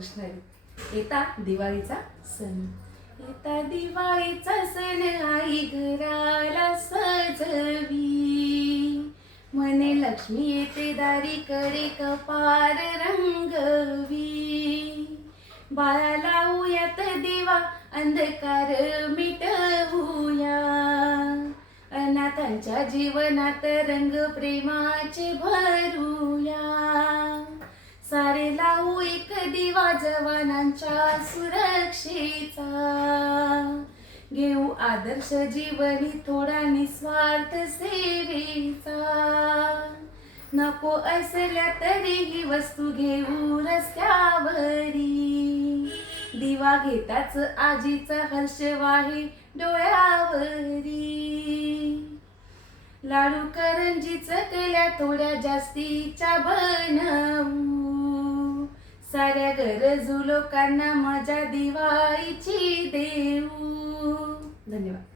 कृष्ण हरी. येता दिवाळीचा सण, येता दिवाळीचा सण आई घराला सजवी. म्हणे लक्ष्मी येते दारी कडे कपार रंगवी. बाळा लावूयात दिवा अंधकार मिटवूया. अनाथांच्या जीवनात रंग प्रेमाचे भरूया. सारे लावू एक दिवा जवानांच्या सुरक्षेचा. घेऊ आदर्श जीवनी थोडा निस्वार्थ सेवेचा. नको असल्या तरीही वस्तू घेऊ रस्त्यावरी. दिवा घेताच आजीचा हर्ष वाहे डोळ्यावरी. लाडू करंजी चकल्या थोड्या जास्तीच्या बनवू. साऱ्या गरजू लोकांना मजा दिवाळीची देऊ.